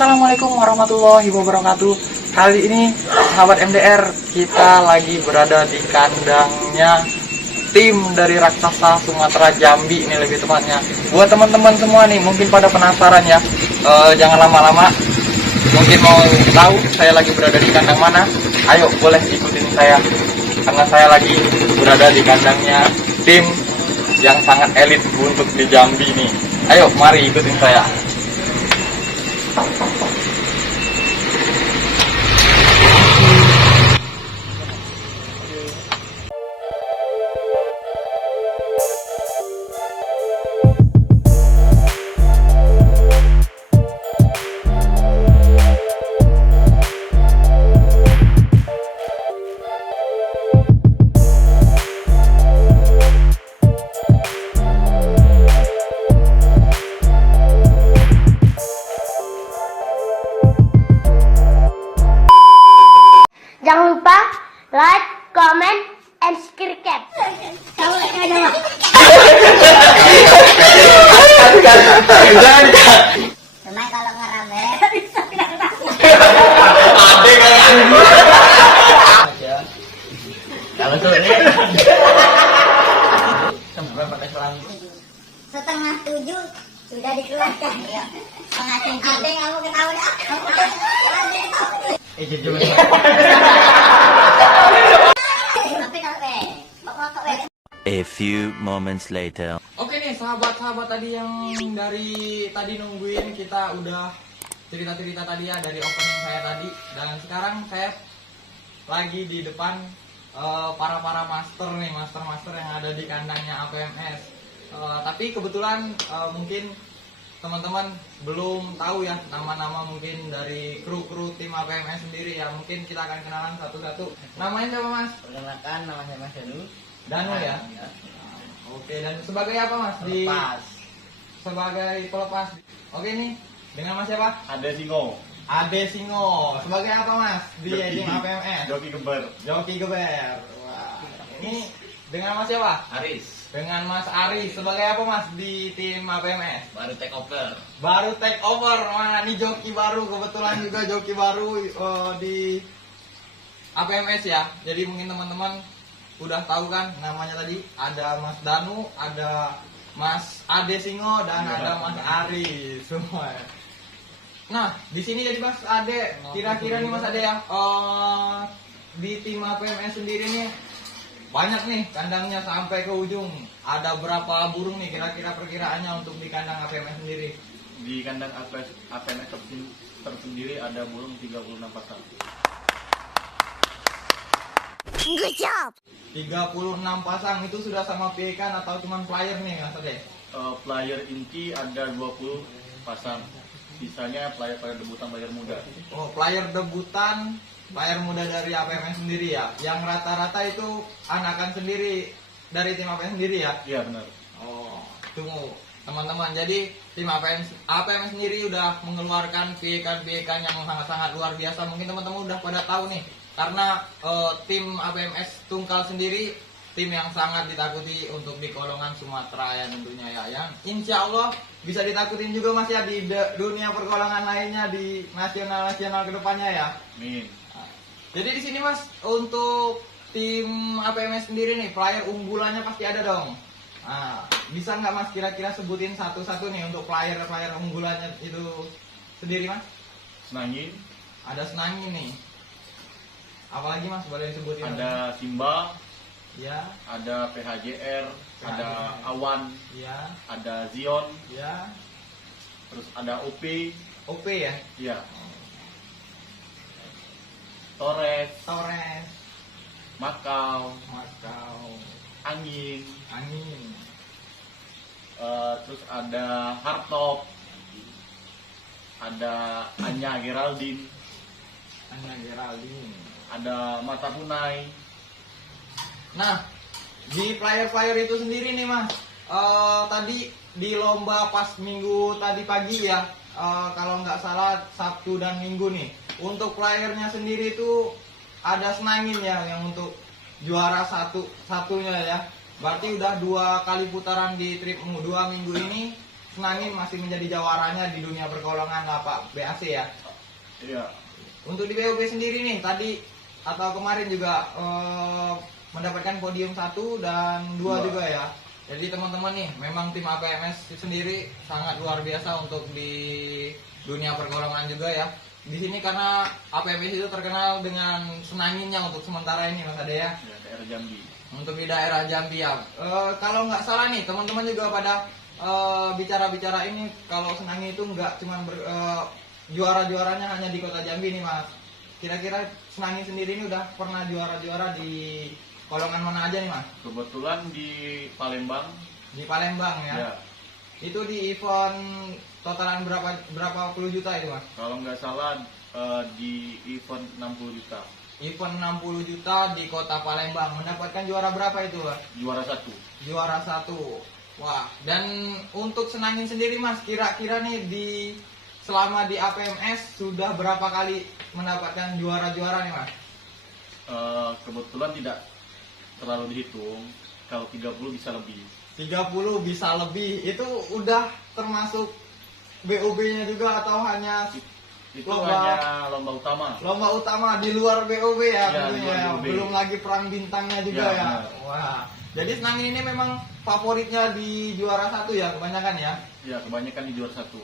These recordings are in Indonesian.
Assalamualaikum warahmatullahi wabarakatuh. Kali ini sahabat MDR, kita lagi berada di kandangnya tim dari Raksasa Sumatera Jambi ini lebih tepatnya. Buat teman-teman semua nih mungkin pada penasaran ya, jangan lama-lama. Mungkin mau tahu saya lagi berada di kandang mana? Ayo boleh ikutin saya, karena saya lagi berada di kandangnya tim yang sangat elit untuk di Jambi nih. Ayo mari ikutin saya. Jangan lupa like, comment, and subscribe. Cuma kalau ngerame. Ade kayak kalau tuh ini Setengah 7 sudah dikeluarkan. Pengasing ade kamu ketahuan. jujur. A few moments later. Oke nih sahabat-sahabat tadi yang dari tadi nungguin, kita udah cerita-cerita tadi ya dari opening saya tadi, dan sekarang saya lagi di depan para master nih, master yang ada di kandangnya APMS. Tapi kebetulan mungkin teman-teman belum tahu ya nama-nama mungkin dari kru tim APMS sendiri ya. Mungkin kita akan kenalan satu-satu. Namanya siapa Mas? Perkenalkan, nama saya Mas Danu ya. Oke, dan sebagai apa Mas? Pelepas. Sebagai pelepas. Oke nih, dengan Mas siapa? Ade Singo. Ade Singo. Sebagai apa Mas di tim APMS? Joki Geber. Joki Geber. Wah, ini dengan Mas siapa? Aris. Dengan Mas Aris. Sebagai apa Mas di tim APMS? Baru take over. Baru take over. Wah, ini joki baru, kebetulan juga joki baru di APMS ya. Jadi mungkin teman-teman udah tahu kan namanya tadi, ada Mas Danu, ada Mas Ade Singo, dan ada Mas Aris semua. Nah, di sini jadi Mas Ade, kira-kira nih Mas Ade ya, di tim APMS sendiri nih banyak nih kandangnya sampai ke ujung. Ada berapa burung nih kira-kira perkiraannya untuk di kandang APMS sendiri? Di kandang APMS tersendiri ada burung 36 pasang. Good job. 36 pasang itu sudah sama pikan atau cuman player nih Mas Ade? Player inti ada 20 pasang. Sisanya player debutan, player muda. Oh, player debutan, player muda dari APMS sendiri ya. Yang rata-rata itu anakan sendiri dari tim APMS sendiri ya. Iya benar. Oh, tunggu teman-teman. Jadi tim APMS sendiri udah mengeluarkan pikan yang sangat-sangat luar biasa. Mungkin teman-teman udah pada tahu nih. Karena tim APMS Tungkal sendiri tim yang sangat ditakuti untuk di golongan Sumatera ya tentunya ya, yang insya Allah bisa ditakutin juga Mas ya di dunia pergolongan lainnya di nasional kedepannya ya. Amin. Jadi di sini Mas, untuk tim APMS sendiri nih player unggulannya pasti ada dong. Nah, bisa nggak Mas kira-kira sebutin satu-satu nih untuk player unggulannya itu sendiri Mas? Senangin. Ada Senangin nih. Apalagi Mas boleh disebutin? Ada Simba. Ya. Ada PHJR. Ada Awan. Ya. Ada Zion. Ya. Terus ada OP. OP ya. Iya. Torres. Makau. Angin. Terus ada Hardtop. Ada Anya Geraldine. Ada Mata Punai. Nah, di player itu sendiri nih Mas, tadi di lomba pas minggu tadi pagi ya, kalau nggak salah Sabtu dan Minggu nih, untuk playernya sendiri itu ada Senangin ya yang untuk juara satunya ya. Berarti udah 2 kali putaran di trip 2 minggu ini Senangin masih menjadi jawaranya di dunia pergolongan Pak BAC ya. Iya. Untuk di BOB sendiri nih tadi atau kemarin juga mendapatkan podium 1 dan 2 juga ya. Jadi teman-teman nih, memang tim APMS sendiri sangat luar biasa untuk di dunia pergolongan juga ya. Di sini karena APMS itu terkenal dengan senanginnya untuk sementara ini Mas Ade ya. Ya, daerah Jambi. Untuk di daerah Jambi ya. Kalau nggak salah nih, teman-teman juga pada bicara-bicara ini kalau senangin itu nggak cuma juara-juaranya hanya di kota Jambi nih Mas. Kira-kira senangin sendiri ini udah pernah juara-juara di golongan mana aja nih Mas? Kebetulan di Palembang. Di Palembang ya. Ya. Itu di event totalan berapa puluh juta itu Mas? Kalau nggak salah di event 60 juta. Event 60 juta di kota Palembang. Mendapatkan juara berapa itu Mas? Juara 1. Juara 1. Wah, dan untuk senangin sendiri Mas, kira-kira nih selama di APMS sudah berapa kali mendapatkan juara-juara nih Mas? Kebetulan tidak terlalu dihitung. Kalau 30 bisa lebih. 30 bisa lebih. Itu udah termasuk BOB-nya juga atau hanya Itu lomba, hanya lomba utama. lomba utama di luar BOB ya, Ya, tentunya di luar ya. BOB. Belum lagi perang bintangnya juga Ya, ya. benar. Wah. Jadi senangin ini memang favoritnya di juara 1 ya kebanyakan ya. Ya, kebanyakan di juara 1.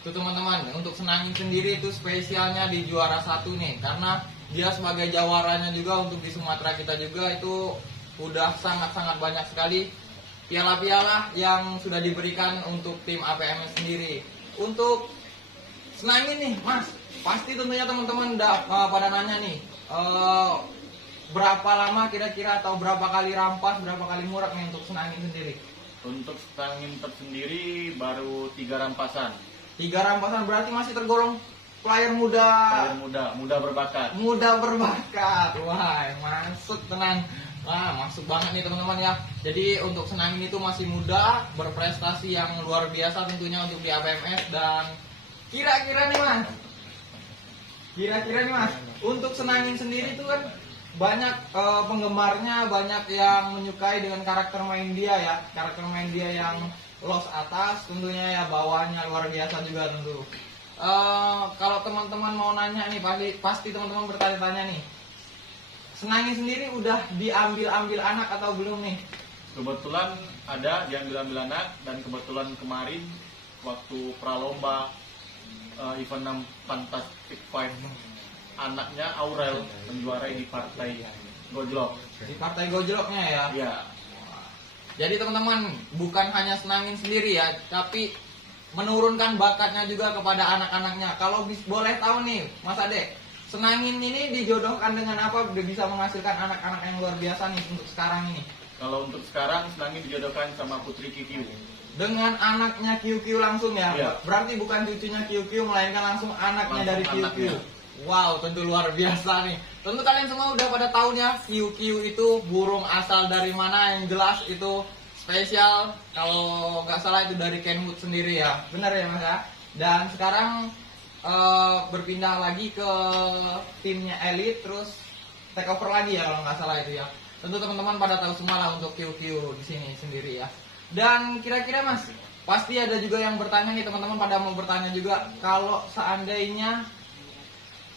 Itu teman-teman, untuk senangin sendiri itu spesialnya di juara 1 nih, karena dia sebagai jawaranya juga untuk di Sumatera kita juga itu udah sangat-sangat banyak sekali piala-piala yang sudah diberikan untuk tim APMS sendiri. Untuk senangin nih Mas, pasti tentunya teman-teman pada nanya nih, berapa lama kira-kira atau berapa kali rampas, berapa kali murak nih untuk senangin sendiri? Untuk stangin tersendiri baru 3 rampasan. 3 rampasan berarti masih tergolong player muda. Player muda berbakat. Muda berbakat. Wah, masuk tenang. Wah, masuk banget nih teman-teman ya. Jadi untuk senangin itu masih muda, berprestasi yang luar biasa tentunya untuk di APMS. Dan kira-kira nih Mas, untuk senangin sendiri itu kan banyak penggemarnya, banyak yang menyukai dengan karakter main dia ya. Karakter main dia yang los atas tentunya ya, bawahnya luar biasa juga tentu. Kalau teman-teman mau nanya nih, pasti teman-teman bertanya-tanya nih, senangin sendiri udah diambil anak atau belum nih? Kebetulan ada diambil anak, dan kebetulan kemarin waktu pralomba event 6 Fantastic Five, anaknya Aurel menjuarai di partai Gojlok. Di partai gojloknya ya. Ya, Jadi teman-teman, bukan hanya senangin sendiri ya, tapi menurunkan bakatnya juga kepada anak-anaknya. Kalau boleh tahu nih Mas Ade, senangin ini dijodohkan dengan apa udah bisa menghasilkan anak-anak yang luar biasa nih untuk sekarang ini? kalau untuk sekarang senangin dijodohkan sama Putri Kikiu. Dengan anaknya QQ langsung ya? Iya. Berarti bukan cucunya QQ, melainkan langsung anaknya Langsung dari QQ. anaknya. Wow, tentu luar biasa nih. Tentu kalian semua udah pada tahu ya, QQ itu burung asal dari mana, yang jelas itu spesial. Kalau nggak salah itu dari Kenwood sendiri ya. Benar ya Mas ya? Dan sekarang berpindah lagi ke timnya Elite, terus take over lagi ya kalau nggak salah itu ya. Tentu teman-teman pada tahu semua lah untuk QQ di sini sendiri ya. Dan kira-kira Mas, pasti ada juga yang bertanya nih, teman-teman pada mau bertanya juga, kalau seandainya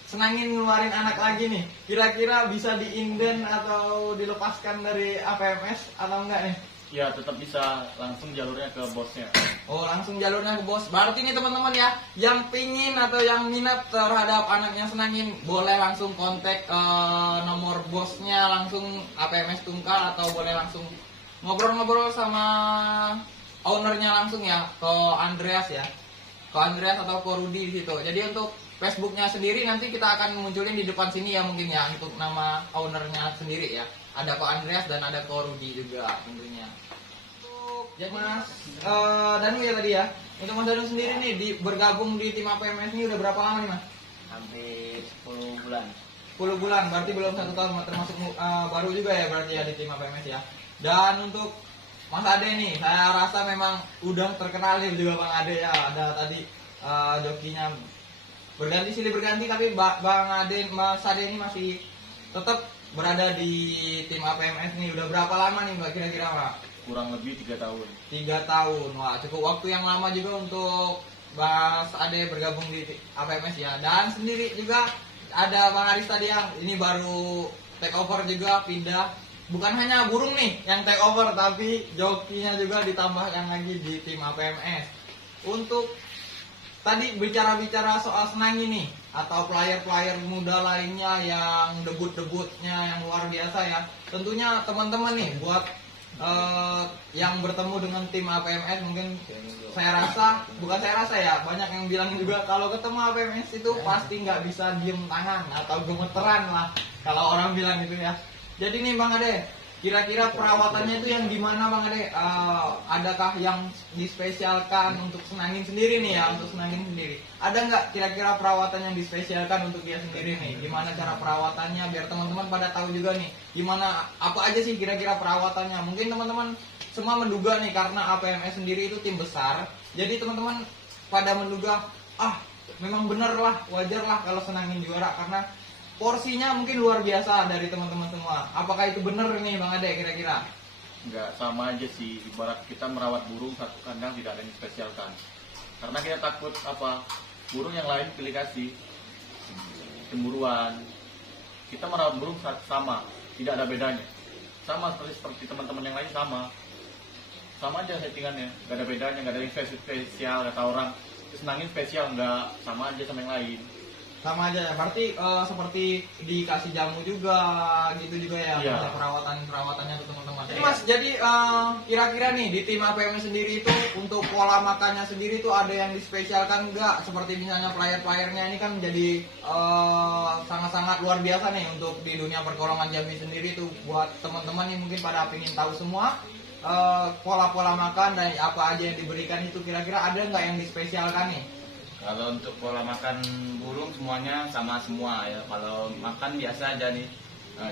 senangin ngeluarin anak lagi nih, kira-kira bisa diinden atau dilepaskan dari APMS atau enggak nih? Ya, tetap bisa langsung jalurnya ke bosnya. Oh, langsung jalurnya ke bos. Berarti nih teman-teman ya, yang pingin atau yang minat terhadap anaknya senangin, boleh langsung kontak nomor bosnya langsung APMS Tungkal, atau boleh langsung ngobrol-ngobrol sama ownernya langsung ya, ke Andreas ya, ke Andreas atau ke Rudy di situ. Jadi untuk Facebooknya sendiri nanti kita akan munculin di depan sini ya mungkin ya, untuk nama ownernya sendiri ya. Ada ke Andreas dan ada ke Rudy juga tentunya. Jadi Mas Danu ya tadi ya. Untuk Mas Danu sendiri nih bergabung di tim APMS ini udah berapa lama nih Mas? Hampir 10 bulan. 10 bulan, berarti belum 1 tahun, termasuk baru juga ya berarti ya di tim APMS ya. Dan untuk Mas Ade nih, saya rasa memang udah terkenal nih juga Bang Ade ya. Ada tadi jokinya berganti silih berganti, tapi Bang Ade, Mas Ade ini masih tetap berada di tim APMS nih. Udah berapa lama nih Mbak kira-kira Mbak? kurang lebih 3 tahun. 3 tahun. Wah, cukup waktu yang lama juga untuk Mas Ade bergabung di APMS ya. Dan sendiri juga ada Bang Aris tadi yang ini baru take over juga, pindah. Bukan hanya burung nih yang take over, tapi jokinya juga ditambahkan lagi di tim APMS. Untuk tadi bicara-bicara soal Senangin nih, atau player-player muda lainnya yang debut-debutnya yang luar biasa ya. Tentunya teman-teman nih buat yang bertemu dengan tim APMS mungkin saya rasa, bukan saya rasa ya, banyak yang bilang juga kalau ketemu APMS itu pasti nggak bisa diem tangan atau gemeteran lah kalau orang bilang gitu ya. Jadi nih Bang Ade, kira-kira perawatannya itu yang gimana Bang Ade? Adakah yang dispesialkan untuk Senangin sendiri nih ya, untuk Senangin sendiri? Ada nggak kira-kira perawatan yang dispesialkan untuk dia sendiri nih? Gimana cara perawatannya biar teman-teman pada tahu juga nih, gimana apa aja sih kira-kira perawatannya? Mungkin teman-teman semua menduga nih karena APMS sendiri itu tim besar, jadi teman-teman pada menduga memang bener lah, wajar lah kalau Senangin juara karena porsinya mungkin luar biasa dari teman-teman semua. Apakah itu benar nih Bang Ade kira-kira? Enggak, sama aja sih. Ibarat kita merawat burung satu kandang tidak ada yang spesialkan. Karena kita takut burung yang lain pilih kasih, cemburuan. Kita merawat burung sama, tidak ada bedanya. Sama seperti teman-teman yang lain sama aja settingannya, nggak ada bedanya, nggak ada yang spesial kata orang. Senangin spesial nggak, sama aja sama yang lain. Sama aja ya, berarti seperti dikasih jamu juga gitu juga ya, Iya. perawatannya tuh teman-teman. Jadi Mas, jadi kira-kira nih di tim APMS sendiri itu untuk pola makannya sendiri tuh ada yang dispesialkan nggak? Seperti misalnya player-playernya ini kan menjadi sangat-sangat luar biasa nih untuk di dunia perkolongan Jambi sendiri tuh. Buat teman-teman yang mungkin pada ingin tahu semua pola-pola makan dan apa aja yang diberikan itu, kira-kira ada nggak yang dispesialkan nih? Kalau untuk pola makan burung semuanya sama semua ya. Kalau makan biasa aja nih,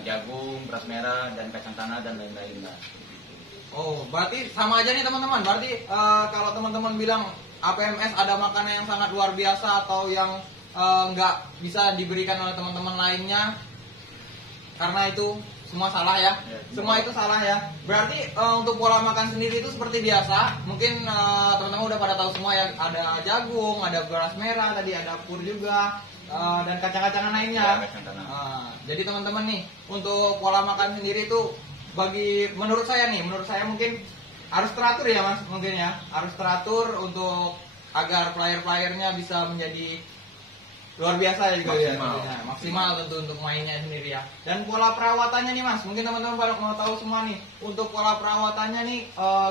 jagung, beras merah, dan kacang tanah dan lain-lain lah. Oh, berarti sama aja nih teman-teman. Berarti kalau teman-teman bilang APMS ada makanan yang sangat luar biasa atau yang nggak bisa diberikan oleh teman-teman lainnya, karena itu semua salah ya. Ya, Semua itu salah ya. Berarti untuk pola makan sendiri itu seperti biasa. Mungkin teman-teman udah pada tahu semua ya. Ada jagung, ada beras merah, tadi ada pur juga, dan kacang-kacangan lainnya. Ya, kacang tanah. Jadi teman-teman nih, untuk pola makan sendiri itu menurut saya mungkin harus teratur ya Mas, mungkin ya. Harus teratur untuk agar player-playernya bisa menjadi luar biasa ya juga ya, tentunya. Maksimal tentu untuk mainnya sendiri ya. Dan pola perawatannya nih Mas, mungkin teman-teman pada mau tahu semua nih, untuk pola perawatannya nih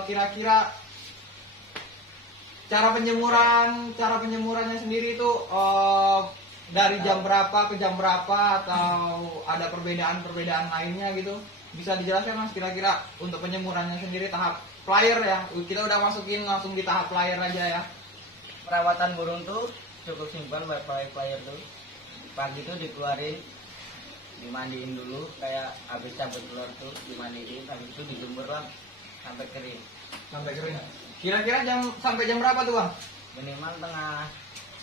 kira-kira cara penjemurannya sendiri itu dari jam berapa ke jam berapa, atau ada perbedaan lainnya gitu, bisa dijelaskan Mas kira-kira untuk penjemurannya sendiri tahap player ya. Kita udah masukin langsung di tahap player aja ya. Perawatan burung tuh cukup simpel buat player tuh. Pagi tuh dikeluarin, dimandiin dulu, kayak habis cabut telur tuh dimandiin, habis itu dijemur lah sampai kering. Sampai kering. Kira-kira sampai jam berapa tuh Bang? Minimal tengah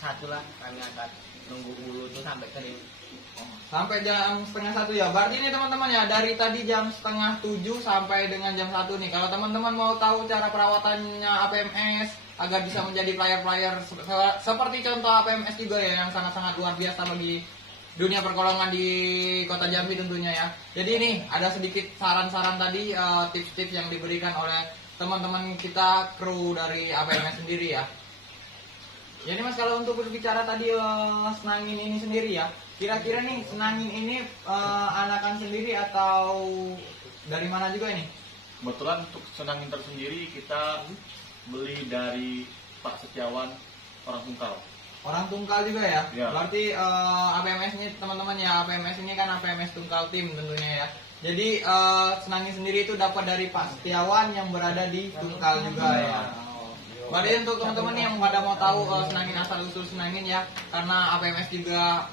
1 lah kami angkat, nunggu ulu tuh sampai kering. Sampai jam setengah 1 ya. Berarti ini teman-teman ya, dari tadi jam setengah 7 sampai dengan jam 1 nih. Kalau teman-teman mau tahu cara perawatannya APMS agar bisa menjadi player-player seperti contoh APMS juga ya, yang sangat-sangat luar biasa bagi dunia perkolongan di Kota Jambi tentunya ya. Jadi ini ada sedikit saran-saran tadi, tips-tips yang diberikan oleh teman-teman kita, kru dari APMS sendiri ya. Jadi Mas, kalau untuk berbicara tadi Senangin ini sendiri ya, kira-kira nih Senangin ini anakan sendiri atau dari mana juga ini? Kebetulan untuk Senangin tersendiri kita beli dari Pak Setiawan, orang Tungkal. Orang Tungkal juga ya? Ya. Berarti APMS ini teman-teman ya, APMS ini kan APMS Tungkal Tim tentunya ya. Jadi Senangin sendiri itu dapat dari Pak Setiawan yang berada di Tungkal juga ya. Berarti untuk teman-teman yang pada mau tahu Senangin asal usul Senangin ya, karena APMS juga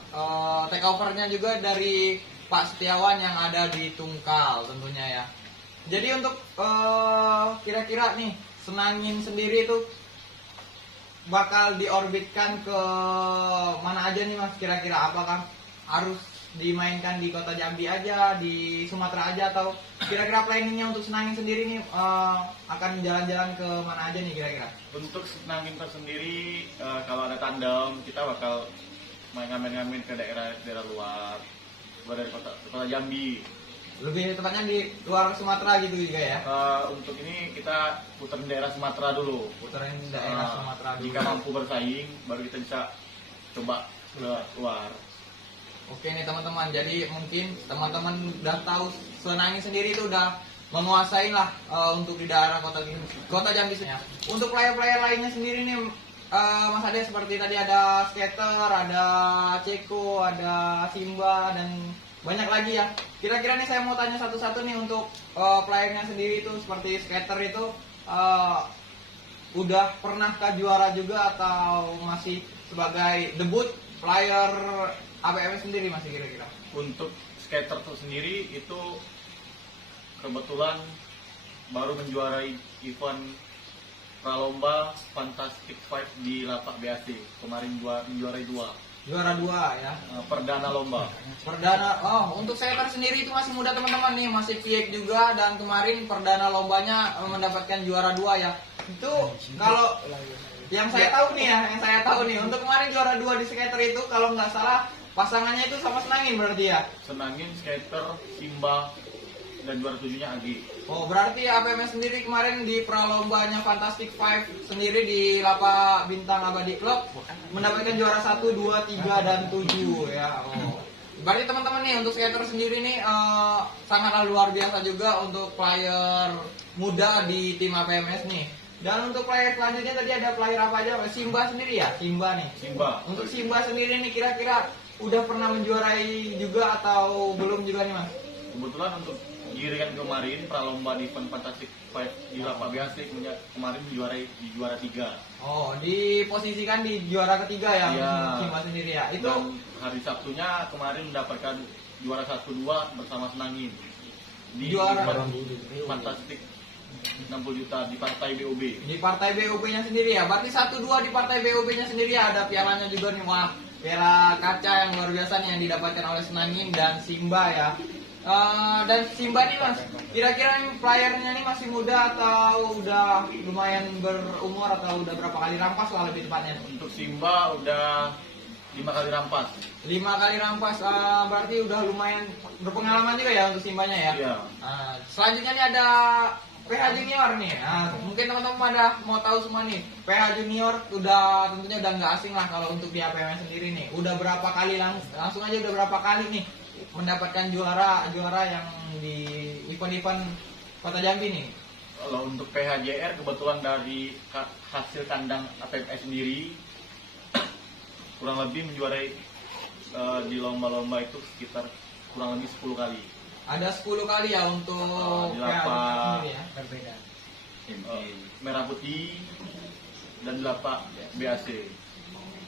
take overnya juga dari Pak Setiawan yang ada di Tungkal tentunya ya. Jadi untuk kira-kira nih Senangin sendiri itu bakal diorbitkan ke mana aja nih Mas kira-kira? Apakah harus dimainkan di Kota Jambi aja, di Sumatera aja, atau kira-kira planningnya untuk Senangin sendiri nih akan jalan-jalan ke mana aja nih kira-kira? Untuk Senangin tersendiri kalau ada tandem kita bakal main ngamen-ngamen ke daerah luar dari kota Jambi. Lebih tepatnya di luar Sumatera gitu juga ya? Untuk ini kita putar daerah Sumatera dulu. Putarin daerah Sumatera dulu. Jika mampu bersaing, baru kita bisa coba ke luar. Oke nih teman-teman, jadi mungkin teman-teman udah tahu Senangin sendiri itu udah menguasain lah untuk di daerah kota Jambi. Untuk player-player lainnya sendiri nih, Mas Ade, seperti tadi ada Skater, ada Ceko, ada Simba, dan banyak lagi ya. Kira-kira nih saya mau tanya satu-satu nih untuk playernya sendiri itu, seperti Skater itu udah pernahkah juara juga atau masih sebagai debut player APMS sendiri masih kira-kira? Untuk Skater itu sendiri itu kebetulan baru menjuarai event pralomba Fantastic Fight di Lapak BAC kemarin menjuarai 2. Juara 2 ya. Perdana lomba. Perdana, untuk Skater sendiri itu masih muda teman-teman nih, masih piek juga, dan kemarin perdana lombanya mendapatkan juara 2 ya. Itu kalau yang saya tahu nih, untuk kemarin juara 2 di Skater itu kalau nggak salah pasangannya itu sama Senangin berarti ya? Senangin, Skater, Simba, dan juara 7-nya Agi. Oh, berarti APMS sendiri kemarin di pralombanya Fantastic Five sendiri di Lapak Bintang Abadi Club mendapatkan juara 1, 2, 3, dan 7 ya. Oh. Berarti teman-teman nih untuk Skater sendiri nih sangatlah luar biasa juga untuk player muda di tim APMS nih. Dan untuk player selanjutnya tadi ada player apa aja? Simba sendiri ya? Simba nih. Simba. Untuk Simba sendiri nih kira-kira udah pernah menjuarai juga atau belum juga nih Mas? Kebetulan untuk giringan kemarin pralomba di event Fantastic Fight di Lapak BAC kemarin menjuarai di juara 3. Oh, diposisikan di juara ketiga ya, Iya. untuk Simba sendiri ya. Itu Dan hari Sabtunya kemarin mendapatkan juara 1-2 bersama Senangin di Juara. event Fantastic 60 juta di partai BOB. di partai BOB-nya sendiri ya. Berarti 1-2 di partai BOB-nya sendiri ya. Ada pialanya juga nih. Wah, piala kaca yang luar biasa nih yang didapatkan oleh Senangin dan Simba ya. Dan Simba nih Mas, kira-kira nih playernya nih masih muda atau udah lumayan berumur atau udah berapa kali rampas lah lebih tepatnya? Untuk Simba udah 5 kali rampas. 5 kali rampas, berarti udah lumayan berpengalaman juga ya untuk Simbanya ya. Iya. Selanjutnya nih ada PH Junior nih. Mungkin teman-teman pada mau tahu semua nih, PH Junior tentunya udah nggak asing lah kalau untuk di APMS sendiri nih. Udah berapa kali langsung aja udah berapa kali nih mendapatkan juara yang di event-event Kota Jambi nih. Kalau untuk PHJR kebetulan dari hasil kandang APMS sendiri kurang lebih menjuarai di lomba-lomba itu sekitar kurang lebih 10 kali. Ada 10 kali ya untuk di PH Lapak sendiri ya. Berbeda. Merah Putih dan di Lapak BAC.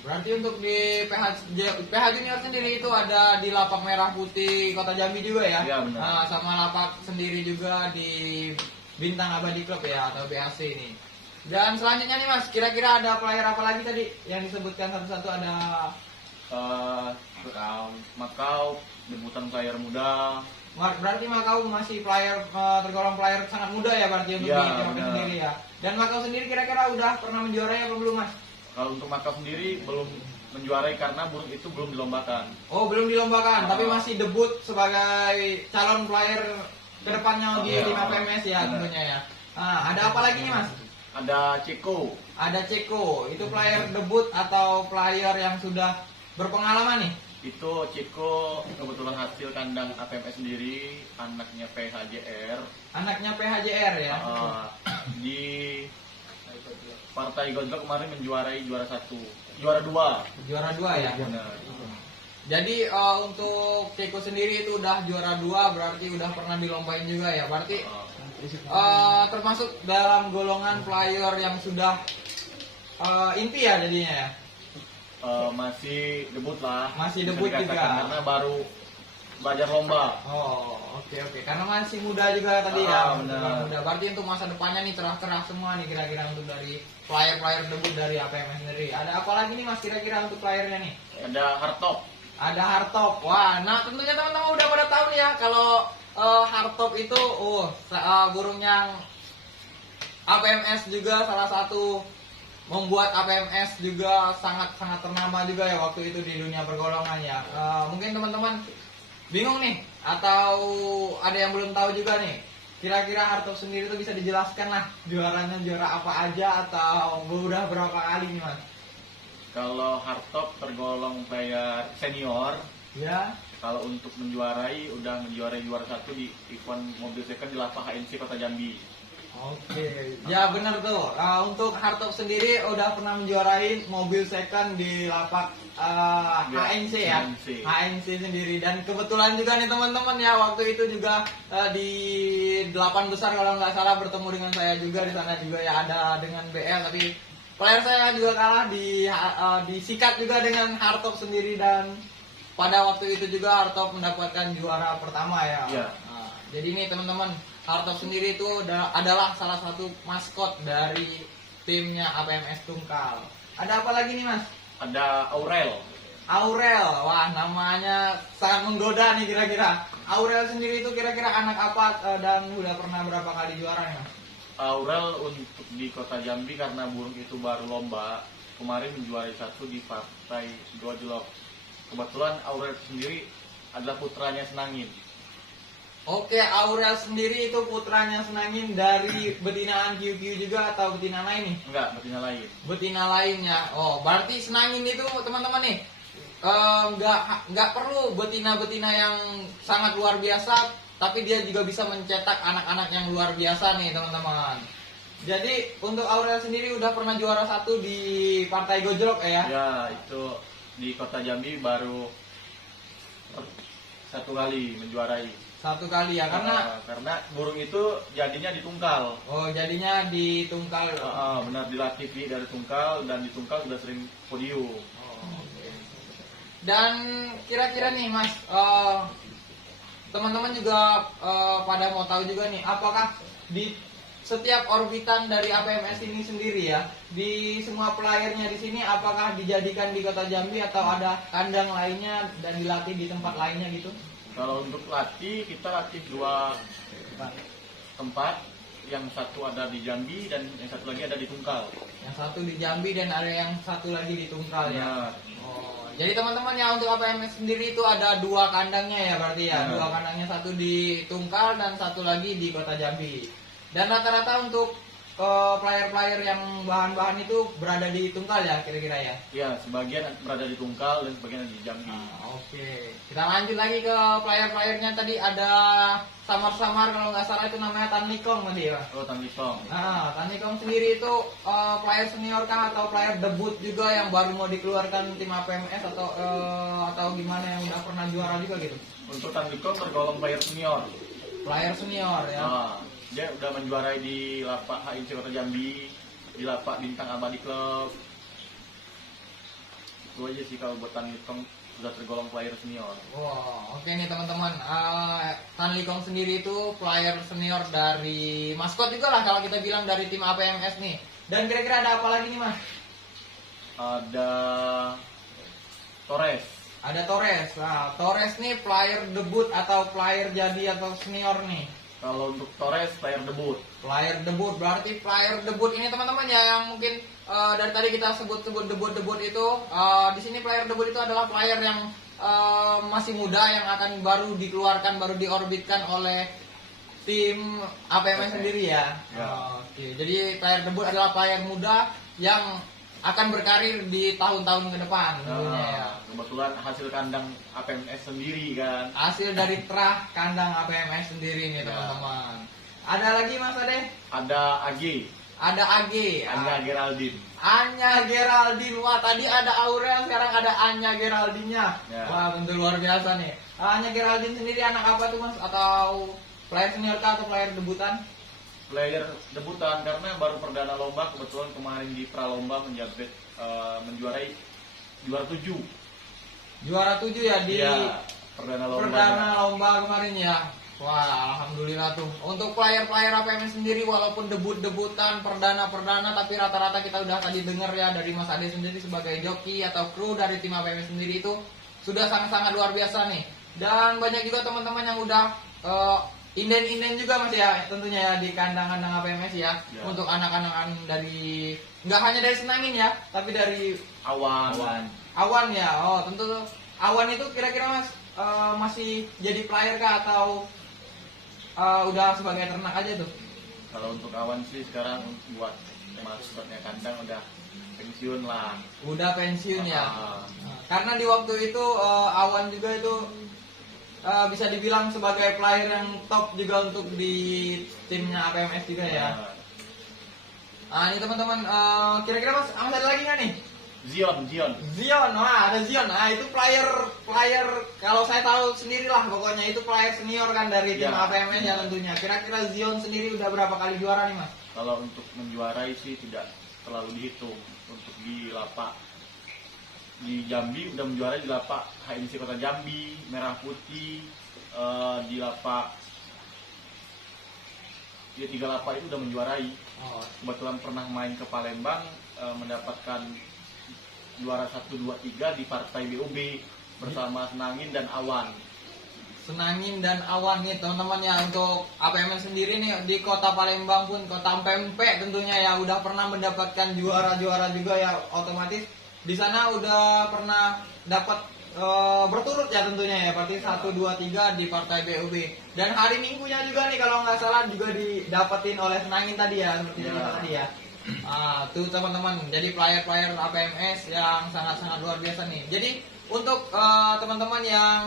Berarti untuk di PH Junior sendiri itu ada di Lapak Merah Putih Kota Jambi juga ya? Iya, benar. Sama lapak sendiri juga di Bintang Abadi Club ya, atau BAC ini. Dan selanjutnya nih Mas, kira-kira ada player apa lagi tadi yang disebutkan satu-satu? Ada Makau, debutan player muda. berarti Makau masih player tergolong player sangat muda ya berarti untuk Iya, di tim benar. sendiri ya. Dan Makau sendiri kira-kira udah pernah menjuarai apa belum Mas? Kalau untuk Makau sendiri belum menjuarai karena burung itu belum dilombakan. Oh, belum dilombakan, tapi masih debut sebagai calon player kedepannya di Iya. tim APMS ya Benar. tentunya ya. Ada apa lagi nih Mas? Ada Ceko. Ada Ceko, itu player debut atau player yang sudah berpengalaman nih? Itu Ceko kebetulan hasil kandang APMS sendiri, anaknya PHJR. Anaknya PHJR ya. Di partai Gonjol kemarin menjuarai juara 1, juara 2. Juara 2 ya. Benar. Jadi untuk Ceko sendiri itu udah juara 2, berarti udah pernah dilombain juga ya. Berarti termasuk dalam golongan player yang sudah inti ya jadinya ya. Masih debut lah. Masih bisa debut dikatakan, juga. karena baru belajar lomba. Oh, oke. Karena masih muda juga tadi ya. Benar. Muda. Berarti untuk masa depannya nih cerah-cerah semua nih kira-kira untuk dari player-player debut dari APMS sendiri. Ada apa lagi nih Mas kira-kira untuk playernya nih? Ada Hardtop. Ada hardtop. Wah, nah tentunya teman-teman udah pada tahu nih ya kalau hardtop itu burung yang APMS juga salah satu membuat APMS juga sangat-sangat ternama juga ya waktu itu di dunia pergolongan ya. Mungkin teman-teman bingung nih atau ada yang belum tahu juga nih. Kira-kira hardtop sendiri itu bisa dijelaskan lah juaranya juara apa aja atau udah berapa kali nih Mas? Kalau hardtop tergolong player senior. Ya. Kalau untuk menjuarai, udah menjuarai juara 1 di event mobil second di Lapak HNC Kota Jambi. Oke, ya benar tuh. Untuk hardtop sendiri udah pernah menjuarai mobil second di lapak HNC ya, HNC sendiri. Dan kebetulan juga nih teman-teman ya waktu itu juga di 8 besar kalau nggak salah bertemu dengan saya juga di sana juga ya, ada dengan BL tapi player saya juga kalah disikat juga dengan hardtop sendiri dan pada waktu itu juga hardtop mendapatkan juara pertama ya. Iya. Nah, jadi nih teman-teman, hardtop sendiri itu adalah salah satu maskot dari timnya APMS Tungkal. Ada apa lagi nih Mas? Ada Aurel. Aurel, wah namanya sangat menggoda nih kira-kira. Aurel sendiri itu kira-kira anak apa dan udah pernah berapa kali juara nih Mas? Aurel untuk di Kota Jambi karena burung itu baru lomba, kemarin menjuarai 1 di partai Gojlok. Kebetulan Aurel sendiri adalah putranya Senangin. Oke, Aurel sendiri itu putranya Senangin dari betinaan QQ juga atau betina lain nih? Enggak, betina lain. Betina lainnya. Oh, berarti Senangin itu teman-teman nih nggak perlu betina-betina yang sangat luar biasa, tapi dia juga bisa mencetak anak-anak yang luar biasa nih teman-teman. Jadi untuk Aurel sendiri udah pernah juara 1 di partai Gojlok ya? Ya, itu di Kota Jambi baru 1 kali menjuarai. 1 kali ya, karena burung itu jadinya di Tungkal. Oh, jadinya di Tungkal. Benar dilatih dari Tungkal dan di Tungkal sudah sering podium. Oke. Dan kira-kira nih Mas, teman-teman juga pada mau tahu juga nih, apakah di setiap orbitan dari APMS ini sendiri ya, di semua playernya di sini apakah dijadikan di Kota Jambi atau ada kandang lainnya dan dilatih di tempat lainnya gitu? Kalau untuk latih, kita latih 2 tempat. Yang satu ada di Jambi dan yang satu lagi ada di Tungkal. Yang satu di Jambi dan ada yang satu lagi di Tungkal ya. Benar. Oh, jadi teman-teman ya untuk APMS sendiri itu ada 2 kandangnya ya berarti ya. Benar. 2 kandangnya, satu di Tungkal dan satu lagi di Kota Jambi. Dan rata-rata untuk player-player yang bahan-bahan itu berada di Tungkal ya kira-kira ya. Ya, sebagian berada di Tungkal dan sebagian ada di Jambi. Oke. Kita lanjut lagi ke player-playernya, tadi ada samar-samar kalau nggak salah itu namanya Tan Likong tadi ya. Oh, Tan Lisong. Tan Likong sendiri itu player senior kah atau player debut juga yang baru mau dikeluarkan tim APMS atau gimana yang udah pernah juara juga gitu? Untuk Tan Lisong tergolong player senior. Player senior ya. Dia udah menjuarai di Lapak HNC Kota Jambi, di Lapak Bintang Abadi Club. Itu aja sih kalau buat Tan Lisong sudah tergolong player senior. Wow, oke nih teman-teman. Tan Likong sendiri itu player senior dari maskot juga lah kalau kita bilang dari tim APMS nih. Dan kira-kira ada apa lagi nih Mas? Ada Torres. Ada Torres. Nah, Torres nih player debut atau player jadi atau senior nih? Kalau untuk Torres player debut. Player debut, berarti player debut ini teman-teman ya yang mungkin dari tadi kita sebut-sebut debut-debut itu di sini player debut itu adalah player yang masih muda yang akan baru dikeluarkan, baru diorbitkan oleh tim APMS sendiri ya. Ya. Oke, jadi player debut adalah player muda yang akan berkarir di tahun-tahun ke depan tentunya ya. Kebetulan hasil kandang APMS sendiri kan. Hasil dari terah kandang APMS sendiri nih Ya. teman-teman. Ada lagi Mas Ade? Ada AG. Ada AG. Anya Geraldine. Anya Geraldine. Wah, tadi ada Aurel, sekarang ada Anya Geraldine-nya. Ya. Wah, bentuk luar biasa nih. Anya Geraldine sendiri anak apa tuh Mas? Atau player senior kah atau player debutan? Player debutan karena baru perdana lomba, kebetulan kemarin di pralomba menjabat menjuarai juara 7. Juara 7 ya di perdana lomba. perdana lomba kemarin ya. Wah, alhamdulillah tuh. Untuk player-player APMS sendiri walaupun debut-debutan, perdana-perdana, tapi rata-rata kita udah tadi denger ya dari Mas Ade sendiri sebagai joki atau kru dari tim APMS sendiri itu sudah sangat-sangat luar biasa nih. Dan banyak juga teman-teman yang udah inden-inden juga Mas ya, tentunya ya di kandang-kandang APMS ya. Ya. Untuk anak-anak dari nggak hanya dari Senangin ya, tapi dari Awan. Awan ya. Oh, tentu tuh. Awan itu kira-kira Mas masih jadi player kah atau udah sebagai ternak aja tuh? Kalau untuk Awan sih sekarang buat masuknya kandang udah pensiun lah. Udah pensiun ya. Ah. Karena di waktu itu Awan juga itu bisa dibilang sebagai player yang top juga untuk di timnya APMS juga ya. Ini teman-teman, kira-kira Mas ada lagi nggak nih? Zion. Zion, wah ada Zion. Itu player kalau saya tahu sendirilah pokoknya itu player senior kan dari tim Ya. APMS ya tentunya. Kira-kira Zion sendiri udah berapa kali juara nih Mas? Kalau untuk menjuarai sih tidak terlalu dihitung. Untuk di lapak di Jambi udah menjuarai di lapak HMC Kota Jambi, Merah Putih, di lapak ya 3 lapak itu udah menjuarai. Oh, Kebetulan pernah main ke Palembang, mendapatkan juara 1, 2, 3 di partai BOB bersama Senangin dan Awan. Senangin dan Awan nih teman-teman ya, untuk APMS sendiri nih di kota Palembang pun, kota Pempek tentunya ya udah pernah mendapatkan juara-juara juga ya, otomatis di sana udah pernah dapat berturut ya tentunya ya, berarti 1, 2, 3 di partai BOB. Dan hari Minggunya juga nih kalau nggak salah juga didapetin oleh Senangin tadi ya, seperti yang tadi ya. Tuh teman-teman, jadi player-player APMS yang sangat-sangat luar biasa nih. Jadi untuk teman-teman yang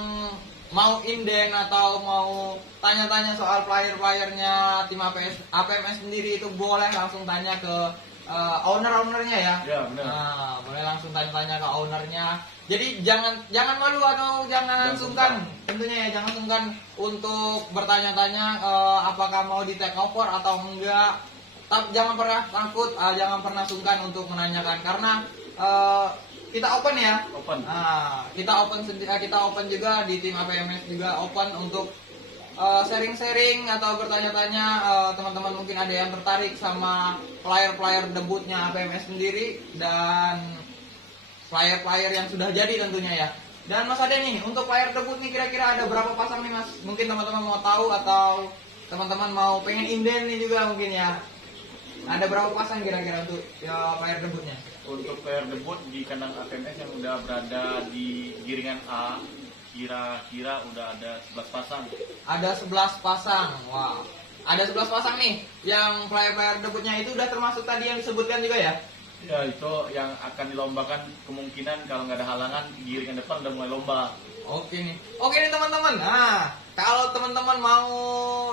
mau inden atau mau tanya-tanya soal player-playernya tim APMS sendiri itu boleh langsung tanya ke owner-ownernya ya. Ya, benar. Boleh langsung tanya-tanya ke ownernya. Jadi jangan malu atau jangan sungkan, tentunya ya jangan sungkan untuk bertanya-tanya apakah mau di take over atau enggak. Jangan pernah takut, jangan pernah sungkan untuk menanyakan karena kita open ya. Open. Kita open juga di tim APMS juga open untuk sharing-sharing atau bertanya-tanya. Teman-teman mungkin ada yang tertarik sama player-player debutnya APMS sendiri dan player-player yang sudah jadi tentunya ya. Dan Mas Ade nih, untuk player debut nih kira-kira ada berapa pasang nih Mas? Mungkin teman-teman mau tahu atau teman-teman mau pengen inden nih juga mungkin ya. Ada berapa pasang kira-kira untuk player debutnya? Untuk player debut di kandang APMS yang udah berada di Giringan A, kira-kira udah ada 11 pasang. Ada 11 pasang. Wow. Ada 11 pasang nih. Yang player-player debutnya itu udah termasuk tadi yang disebutkan juga ya? Ya, itu yang akan dilombakan kemungkinan kalau nggak ada halangan Giringan depan udah mulai lomba. Oke nih teman-teman. Nah, kalau teman-teman mau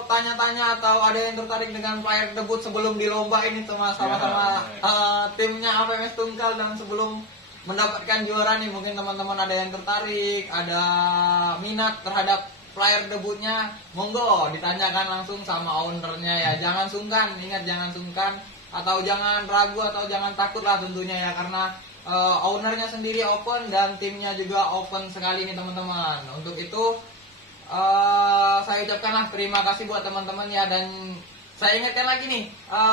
tanya-tanya atau ada yang tertarik dengan player debut sebelum di lomba ini sama-sama timnya APMS Tungkal dan sebelum mendapatkan juara nih, mungkin teman-teman ada yang tertarik, ada minat terhadap player debutnya, monggo ditanyakan langsung sama ownernya ya. Jangan sungkan, ingat jangan sungkan atau jangan ragu atau jangan takut lah tentunya ya, karena ownernya sendiri open dan timnya juga open sekali nih teman-teman. Untuk itu saya ucapkanlah terima kasih buat teman-teman ya, dan saya ingatkan lagi nih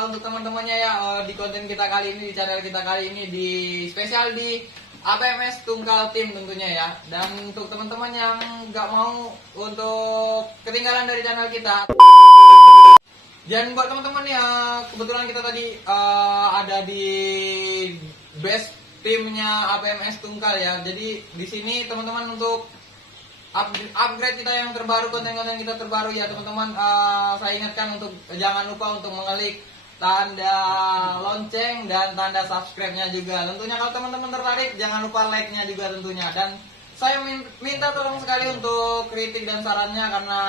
untuk teman-temannya ya, di konten kita kali ini, di channel kita kali ini, di spesial di APMS Tungkal Tim tentunya ya. Dan untuk teman-teman yang nggak mau untuk ketinggalan dari channel kita, dan buat teman-teman ya, kebetulan kita tadi ada di best timnya APMS Tungkal ya. Jadi di sini teman-teman untuk upgrade kita yang terbaru, konten-konten kita terbaru ya teman-teman, saya ingatkan untuk jangan lupa untuk mengklik tanda lonceng dan tanda subscribe-nya juga. Tentunya kalau teman-teman tertarik jangan lupa like-nya juga tentunya. Dan saya minta tolong sekali untuk kritik dan sarannya, karena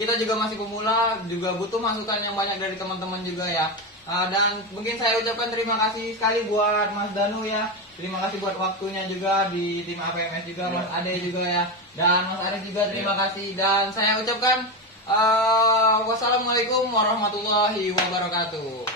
kita juga masih pemula, juga butuh masukan yang banyak dari teman-teman juga ya. Dan mungkin saya ucapkan terima kasih sekali buat Mas Danu ya. Terima kasih buat waktunya juga di tim APMS juga, Mas Ade juga ya. Dan Mas Arif juga terima kasih. Dan saya ucapkan wassalamualaikum warahmatullahi wabarakatuh.